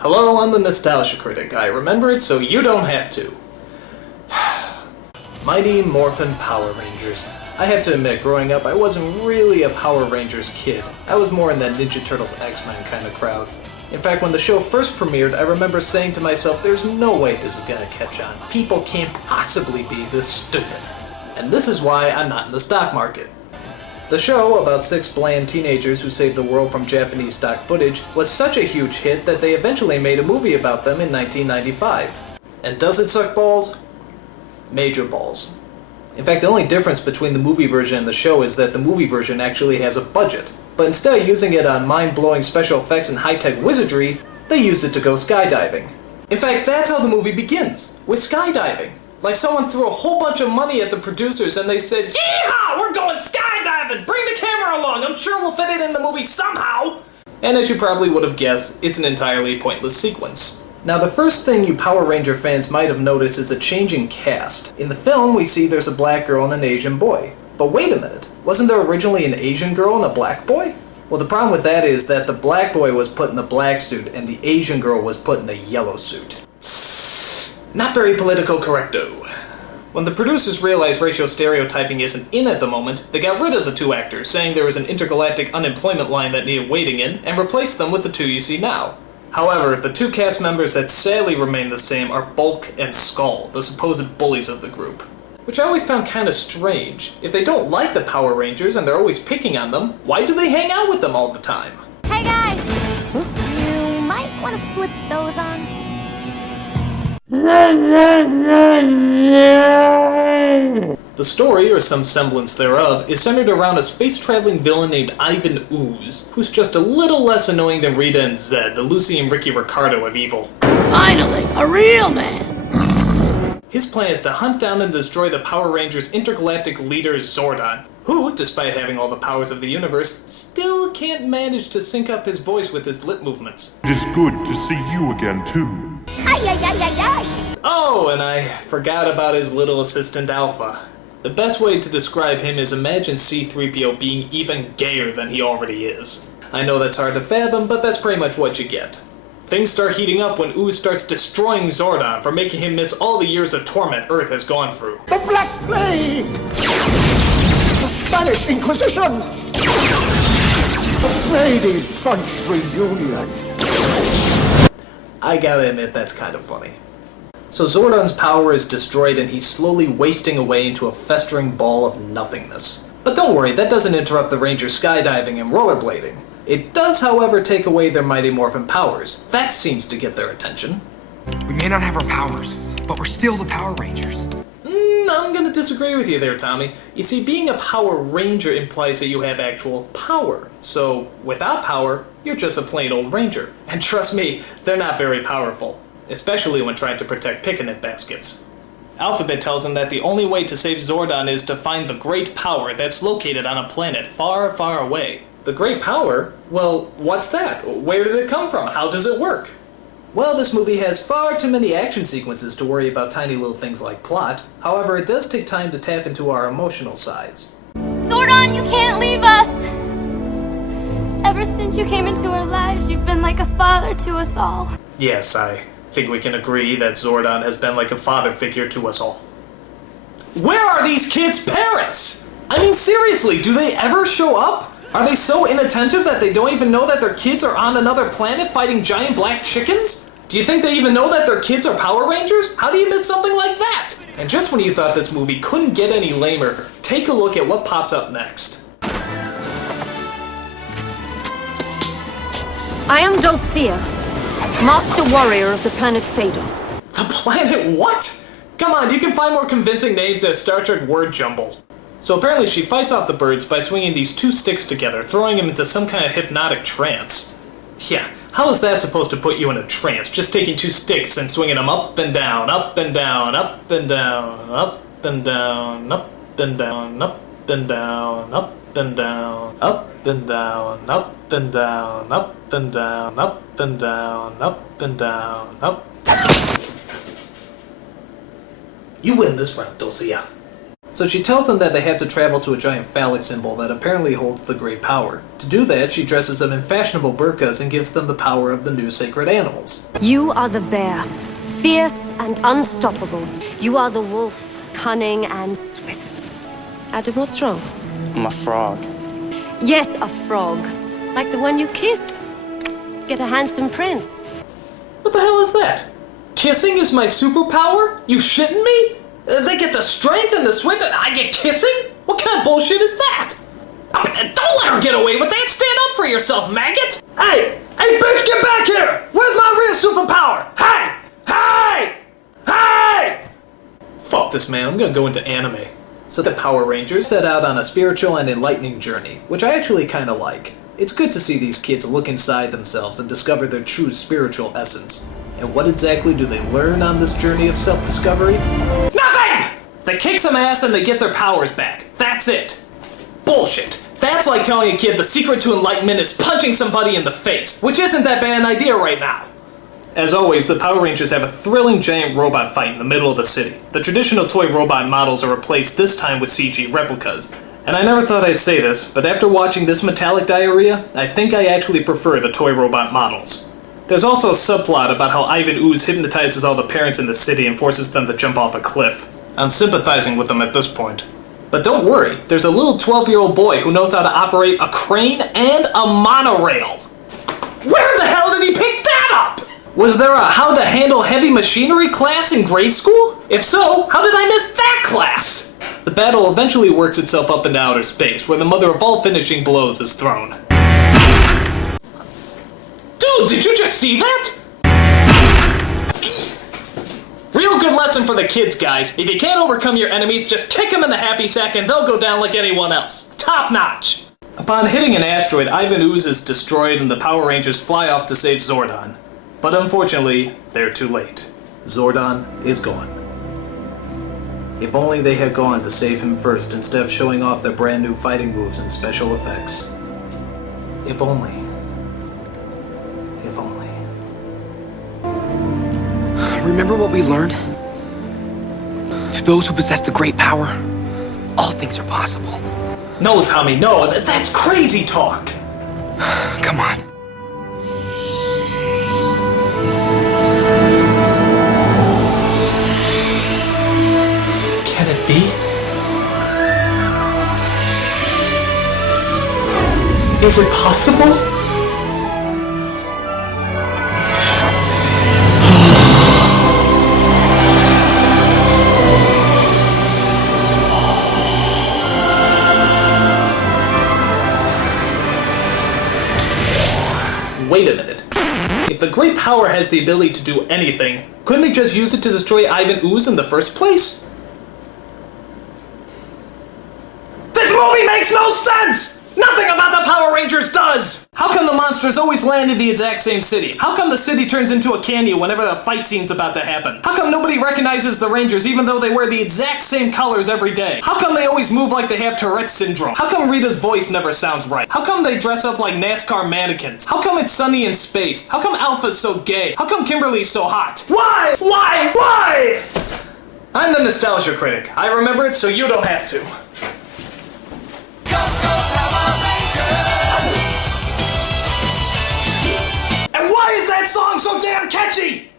Hello, I'm the Nostalgia Critic. I remember it so you don't have to. Mighty Morphin Power Rangers. I have to admit, growing up, I wasn't really a Power Rangers kid. I was more in that Ninja Turtles X-Men kind of crowd. In fact, when the show first premiered, I remember saying to myself, there's no way this is gonna catch on. People can't possibly be this stupid. And this is why I'm not in the stock market. The show, about 6 bland teenagers who saved the world from Japanese stock footage, was such a huge hit that they eventually made a movie about them in 1995. And does it suck balls? Major balls. In fact, the only difference between the movie version and the show is that the movie version actually has a budget. But instead of using it on mind-blowing special effects and high-tech wizardry, they used it to go skydiving. In fact, that's how the movie begins, with skydiving. Like someone threw a whole bunch of money at the producers and they said, "Yeehaw! We're going skydiving! Bring the camera along! I'm sure we'll fit it in the movie somehow!" And as you probably would have guessed, it's an entirely pointless sequence. Now, the first thing you Power Ranger fans might have noticed is a change in cast. In the film, we see there's a black girl and an Asian boy. But wait a minute, wasn't there originally an Asian girl and a black boy? Well, the problem with that is that the black boy was put in the black suit and the Asian girl was put in the yellow suit. Not very political correcto. When the producers realized racial stereotyping isn't in at the moment, they got rid of the 2 actors, saying there was an intergalactic unemployment line that needed waiting in, and replaced them with the 2 you see now. However, the 2 cast members that sadly remain the same are Bulk and Skull, the supposed bullies of the group. Which I always found kinda strange. If they don't like the Power Rangers and they're always picking on them, why do they hang out with them all the time? Hey guys! You might want to slip those on. The story, or some semblance thereof, is centered around a space-traveling villain named Ivan Ooze, who's just a little less annoying than Rita and Zed, the Lucy and Ricky Ricardo of evil. Finally, a real man! His plan is to hunt down and destroy the Power Rangers' intergalactic leader Zordon, who, despite having all the powers of the universe, still can't manage to sync up his voice with his lip movements. It is good to see you again, too. Oh, and I forgot about his little assistant Alpha. The best way to describe him is imagine C-3PO being even gayer than he already is. I know that's hard to fathom, but that's pretty much what you get. Things start heating up when Ooze starts destroying Zordon for making him miss all the years of torment Earth has gone through. The Black Plague! The Spanish Inquisition! The Brady Bunch reunion! I gotta admit, that's kind of funny. So Zordon's power is destroyed and he's slowly wasting away into a festering ball of nothingness. But don't worry, that doesn't interrupt the Rangers skydiving and rollerblading. It does, however, take away their Mighty Morphin powers. That seems to get their attention. We may not have our powers, but we're still the Power Rangers. I'm gonna disagree with you there, Tommy. You see, being a Power Ranger implies that you have actual power. So, without power, you're just a plain old Ranger. And trust me, they're not very powerful. Especially when trying to protect picnic baskets. Alphabet tells him that the only way to save Zordon is to find the Great Power that's located on a planet far, far away. The Great Power? Well, what's that? Where did it come from? How does it work? Well, this movie has far too many action sequences to worry about tiny little things like plot. However, it does take time to tap into our emotional sides. Zordon, you can't leave us! Ever since you came into our lives, you've been like a father to us all. Yes, I think we can agree that Zordon has been like a father figure to us all. Where are these kids' parents? I mean, seriously, do they ever show up? Are they so inattentive that they don't even know that their kids are on another planet fighting giant black chickens? Do you think they even know that their kids are Power Rangers? How do you miss something like that? And just when you thought this movie couldn't get any lamer, take a look at what pops up next. I am Dulcea, Master Warrior of the planet Phaedos. The planet what? Come on, you can find more convincing names than Star Trek word jumble. So apparently she fights off the birds by swinging these 2 sticks together, throwing them into some kind of hypnotic trance. Yeah, how is that supposed to put you in a trance, just taking 2 sticks and swinging them up and down, up and down, up and down, up and down, up and down, up and down, up and down, up and down, up and down, up and down, up and down, up and down, up. You win this round, Dulcea. So she tells them that they have to travel to a giant phallic symbol that apparently holds the great power. To do that, she dresses them in fashionable burqas and gives them the power of the new sacred animals. You are the bear, fierce and unstoppable. You are the wolf, cunning and swift. Adam, what's wrong? I'm a frog. Yes, a frog. Like the one you kissed. To get a handsome prince. What the hell is that? Kissing is my superpower? You shitting me? They get the strength and the swift and I get kissing? What kind of bullshit is that? Don't let her get away with that! Stand up for yourself, maggot! Hey! Hey, bitch, get back here! Where's my real superpower? Hey! Hey! Hey! Fuck this, man. I'm gonna go into anime. So the Power Rangers set out on a spiritual and enlightening journey, which I actually kinda like. It's good to see these kids look inside themselves and discover their true spiritual essence. And what exactly do they learn on this journey of self-discovery? Nothing! They kick some ass and they get their powers back. That's it. Bullshit. That's like telling a kid the secret to enlightenment is punching somebody in the face, which isn't that bad an idea right now. As always, the Power Rangers have a thrilling giant robot fight in the middle of the city. The traditional toy robot models are replaced this time with CG replicas. And I never thought I'd say this, but after watching this metallic diarrhea, I think I actually prefer the toy robot models. There's also a subplot about how Ivan Ooze hypnotizes all the parents in the city and forces them to jump off a cliff. I'm sympathizing with them at this point. But don't worry, there's a little 12-year-old boy who knows how to operate a crane and a monorail. Where the hell did he pick that up? Was there a how to handle heavy machinery class in grade school? If so, how did I miss that class? The battle eventually works itself up into outer space, where the mother of all finishing blows is thrown. Dude, did you just see that? Real good lesson for the kids, guys. If you can't overcome your enemies, just kick them in the happy sack and they'll go down like anyone else. Top notch! Upon hitting an asteroid, Ivan Ooze is destroyed and the Power Rangers fly off to save Zordon. But unfortunately, they're too late. Zordon is gone. If only they had gone to save him first instead of showing off their brand new fighting moves and special effects. If only. If only. Remember what we learned? To those who possess the great power, all things are possible. No, Tommy, no. That's crazy talk. Come on. Can it be? Is it possible? Wait a minute. If the great power has the ability to do anything, couldn't they just use it to destroy Ivan Ooze in the first place? This movie makes no sense! Nothing about the Power Rangers does! How come the monsters always land in the exact same city? How come the city turns into a canyon whenever the fight scene's about to happen? How come nobody recognizes the Rangers even though they wear the exact same colors every day? How come they always move like they have Tourette's syndrome? How come Rita's voice never sounds right? How come they dress up like NASCAR mannequins? How come it's sunny in space? How come Alpha's so gay? How come Kimberly's so hot? Why? Why? Why? I'm the Nostalgia Critic. I remember it so you don't have to. And why is that song so damn catchy?